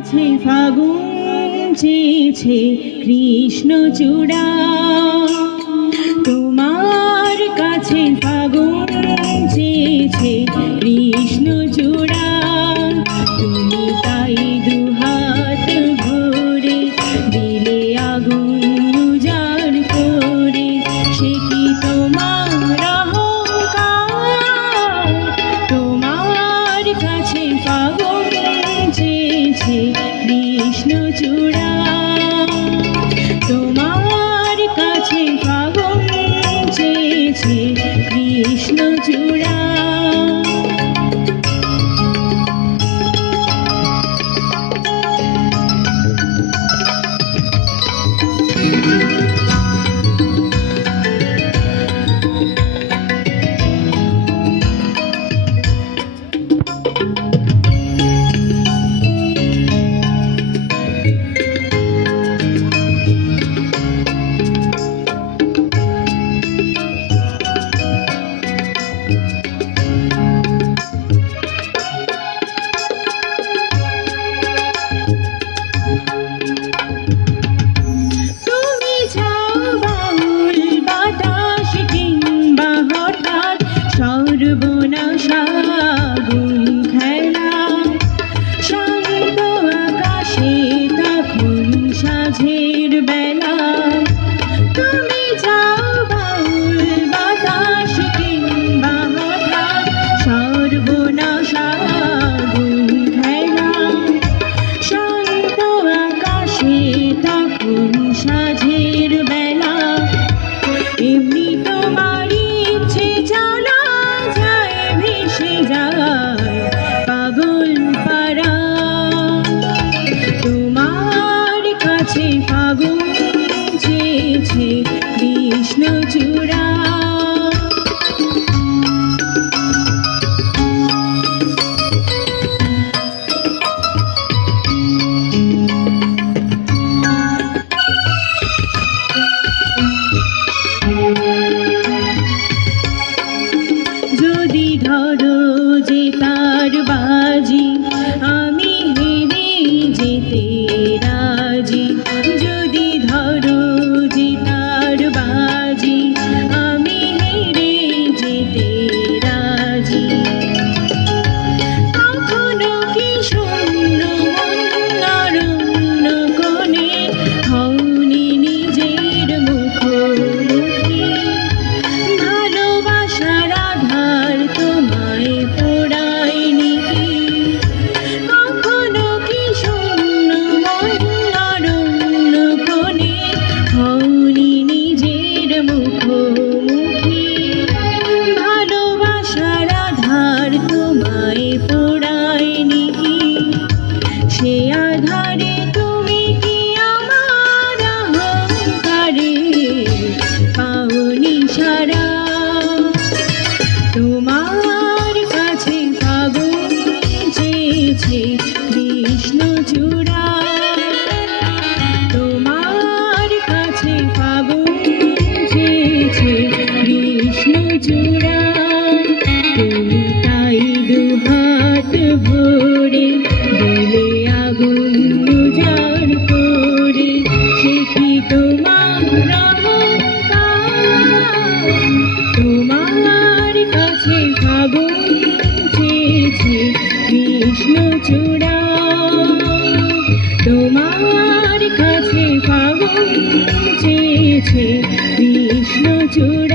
কাছে ফাগুন চেয়েছে কৃষ্ণ চূড়া, তোমার কাছে ফাগুন চেয়েছে কৃষ্ণ চূড়া। তুমি তাই দুহাত ভরে দিলে আগুন উজাড় করে, সে কি তোমার অহংকার? তোমার কাছে ফাগুন চেয়েছে কৃষ্ণ চূড়া, তোমার কাছে ফাগুন চেয়েছে কৃষ্ণ চূড়া। সর্বনাশা আগুন খেলা, শান্ত আকাশে তখন সাঁঝের বেলা। তুমি যাও বাউল বাতাস কিংবা হঠাৎ, সর্বনাশা আগুন খেলা, শান্ত আকাশে তখন সাঁঝের বেলা। এমনি তোমার ইচ্ছে জানা যায়, ভেসে যায় পাগল পারা। তোমার কাছে ফাগুন চেয়েছে কৃষ্ণ চূড়া, যদি ধরো যে তার বাজি, আমি হেরে যেতে রাজি। যদি ধরো যে তার বাজি, আমি হেরে যেতে রাজি। কখনো কি শূন্য অরণ্য কোণে হওনি নিজের মুখোমুখি, ভালোবাসার আধার তোমায় পোড়ায়নি কি? কখনো কি শূন্য অরণ্য কোণে হওনি নিজের মুখোমুখি, ভালোবাসার আধার তোমায় পোড়ায়নি কি? সে আধারে তুমি কি আমার অহংকারে পাওনি সারা? তোমার কাছে ফাগুন চেয়েছে কৃষ্ণ চূড়া, তোমার কাছে ফাগুন চেয়েছে কৃষ্ণ চূড়া। তুমি তাই দুহাত ভরে দিলে আগুন উজাড় করে, সে কি তোমার অহংকার? তোমার কাছে ফাগুন চেয়েছে কৃষ্ণ চূড়া, তোমার কাছে ফাগুন চেয়েছে কৃষ্ণ চূড়া।